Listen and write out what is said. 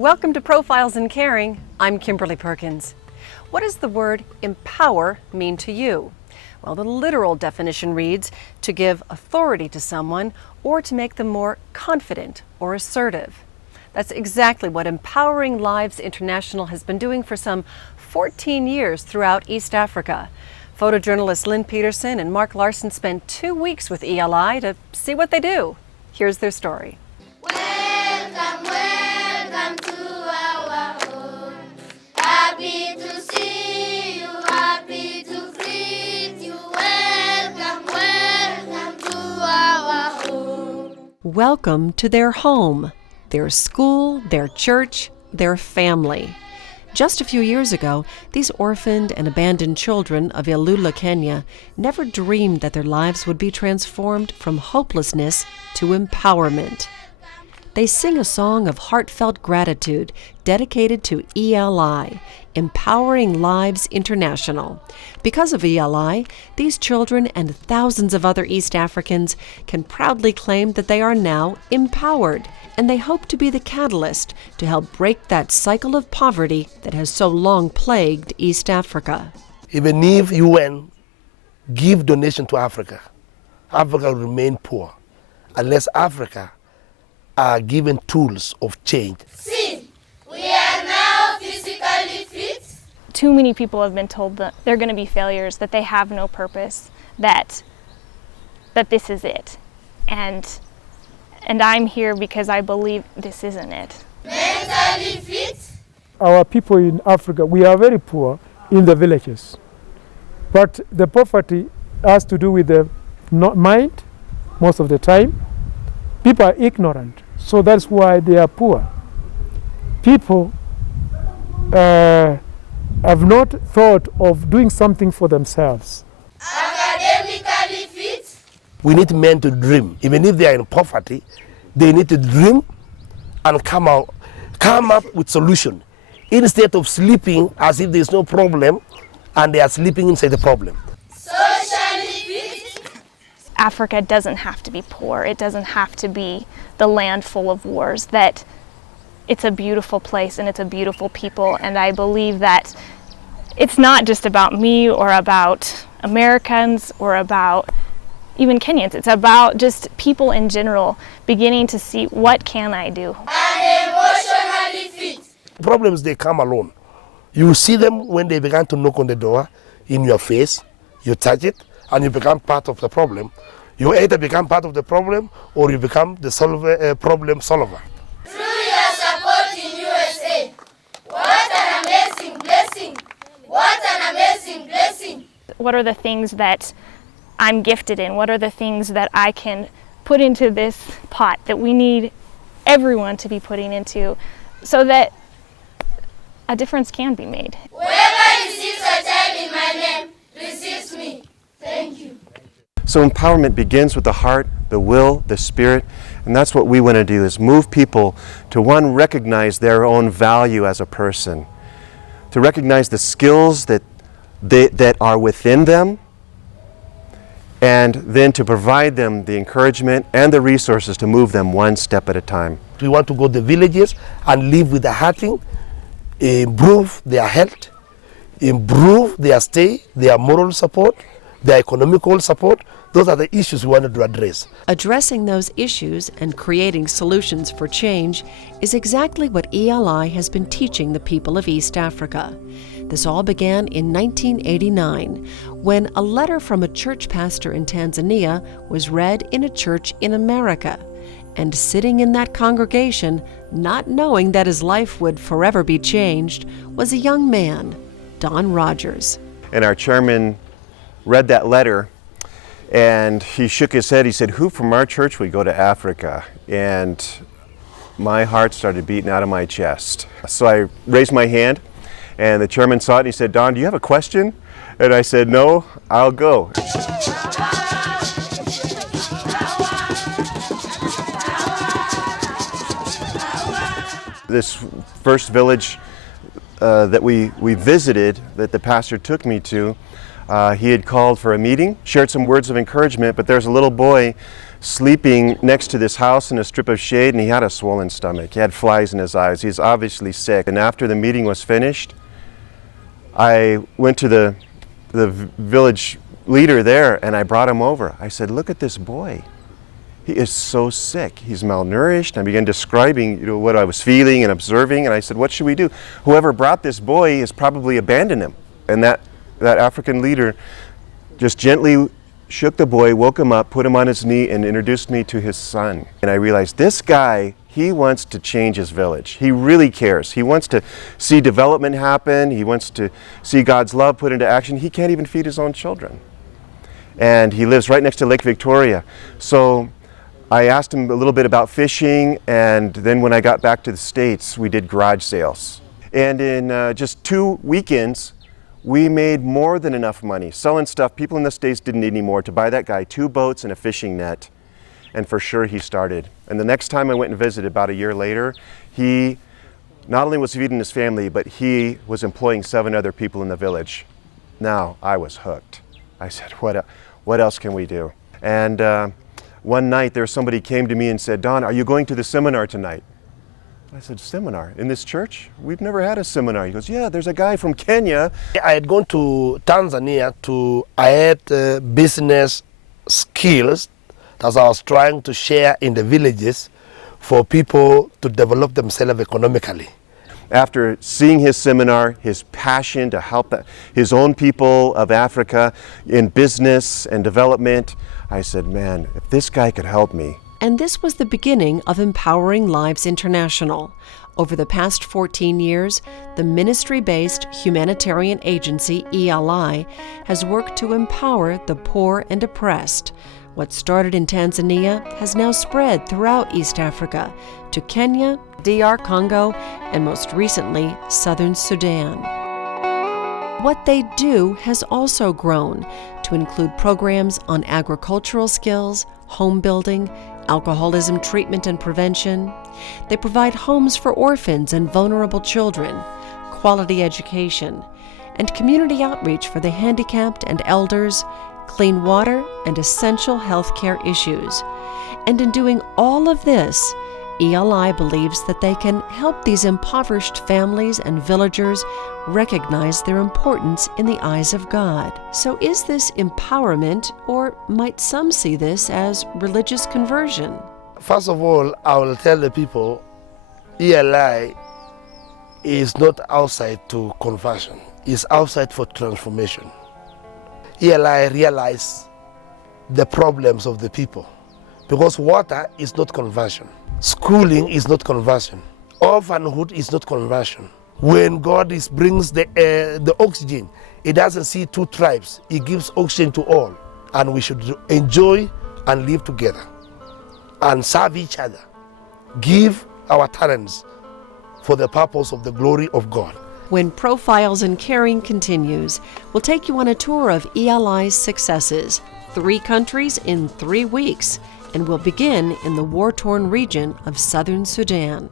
Welcome to Profiles in Caring. I'm Kimberly Perkins. What does the word empower mean to you? Well, the literal definition reads to give authority to someone or to make them more confident or assertive. That's exactly what Empowering Lives International has been doing for some 14 years throughout East Africa. Photojournalists Lynn Peterson and Mark Larson spent 2 weeks with ELI to see what they do. Here's their story. Welcome, welcome to our home. Happy to see you, happy to greet you. Welcome, welcome to our home. Welcome to their home, their school, their church, their family. Just a few years ago, these orphaned and abandoned children of Ilula, Kenya, never dreamed that their lives would be transformed from hopelessness to empowerment. They sing a song of heartfelt gratitude dedicated to ELI, Empowering Lives International. Because of ELI, these children and thousands of other East Africans can proudly claim that they are now empowered, and they hope to be the catalyst to help break that cycle of poverty that has so long plagued East Africa. Even if UN give donation to Africa, Africa will remain poor unless Africa are given tools of change. See, we are now physically fit. Too many people have been told that they're going to be failures, that they have no purpose, that this is it. And I'm here because I believe this isn't it. Mentally fit. Our people in Africa, we are very poor in the villages. But the poverty has to do with the mind most of the time. People are ignorant, so that's why they are poor. People have not thought of doing something for themselves. Academically fit. We need men to dream. Even if they are in poverty, they need to dream and come up with solution instead of sleeping as if there's no problem and they are sleeping inside the problem. Socially fit. Africa doesn't have to be poor. It doesn't have to be the land full of wars. That it's a beautiful place and it's a beautiful people. And I believe that it's not just about me or about Americans or about even Kenyans. It's about just people in general beginning to see, what can I do? And emotionally fit. Problems, they come alone. You see them when they begin to knock on the door in your face, you touch it, and you become part of the problem. You either become part of the problem or you become the problem solver. Through your support in USA. What an amazing blessing. What an amazing blessing. What are the things that I'm gifted in? What are the things that I can put into this pot that we need everyone to be putting into so that a difference can be made? Whoever receives a child in my name receives me. Thank you. So empowerment begins with the heart, the will, the spirit, and that's what we want to do, is move people to, one, recognize their own value as a person, to recognize the skills that are within them, and then to provide them the encouragement and the resources to move them one step at a time. We want to go to the villages and live with the hurting, improve their health, improve their stay, their moral support, their economical support. Those are the issues we wanted to address. Addressing those issues and creating solutions for change is exactly what ELI has been teaching the people of East Africa. This all began in 1989 when a letter from a church pastor in Tanzania was read in a church in America. And sitting in that congregation, not knowing that his life would forever be changed, was a young man, Don Rogers. And our chairman read that letter and he shook his head. He said, "Who from our church would go to Africa?" And my heart started beating out of my chest. So I raised my hand and the chairman saw it and he said, "Don, do you have a question?" And I said, "No, I'll go." This first village that we visited, that the pastor took me to, he had called for a meeting, shared some words of encouragement, but there's a little boy sleeping next to this house in a strip of shade, and he had a swollen stomach. He had flies in his eyes. He's obviously sick. And after the meeting was finished, I went to the village leader there, and I brought him over. I said, look at this boy. He is so sick. He's malnourished. I began describing what I was feeling and observing, and I said, what should we do? Whoever brought this boy has probably abandoned him. And that African leader just gently shook the boy, woke him up, put him on his knee, and introduced me to his son. And I realized this guy, he wants to change his village. He really cares. He wants to see development happen. He wants to see God's love put into action. He can't even feed his own children. And he lives right next to Lake Victoria. So I asked him a little bit about fishing, and then when I got back to the States, we did garage sales. And in just 2 weekends, we made more than enough money selling stuff people in the States didn't need anymore to buy that guy 2 boats and a fishing net. And for sure he started. And the next time I went and visited about a year later, he not only was feeding his family, but he was employing 7 other people in the village. Now I was hooked. I said, what else can we do? And one night there somebody came to me and said, Don, are you going to the seminar tonight? I said, seminar? In this church? We've never had a seminar. He goes, yeah, there's a guy from Kenya. I had gone to Tanzania I had business skills that I was trying to share in the villages for people to develop themselves economically. After seeing his seminar, his passion to help his own people of Africa in business and development, I said, man, if this guy could help me. And this was the beginning of Empowering Lives International. Over the past 14 years, the ministry-based humanitarian agency ELI has worked to empower the poor and oppressed. What started in Tanzania has now spread throughout East Africa to Kenya, DR Congo, and most recently, Southern Sudan. What they do has also grown to include programs on agricultural skills, home building, alcoholism treatment and prevention. They provide homes for orphans and vulnerable children, quality education, and community outreach for the handicapped and elders, clean water, and essential health care issues. And in doing all of this, ELI believes that they can help these impoverished families and villagers recognize their importance in the eyes of God. So is this empowerment, or might some see this as religious conversion? First of all, I will tell the people, ELI is not outside to conversion. It's outside for transformation. ELI realize the problems of the people, because water is not conversion. Schooling is not conversion. Orphanhood is not conversion. When God brings the oxygen, He doesn't see 2 tribes. He gives oxygen to all. And we should enjoy and live together and serve each other. Give our talents for the purpose of the glory of God. When Profiles in Caring continues, we'll take you on a tour of ELI's successes, 3 countries in 3 weeks, and we'll begin in the war-torn region of Southern Sudan.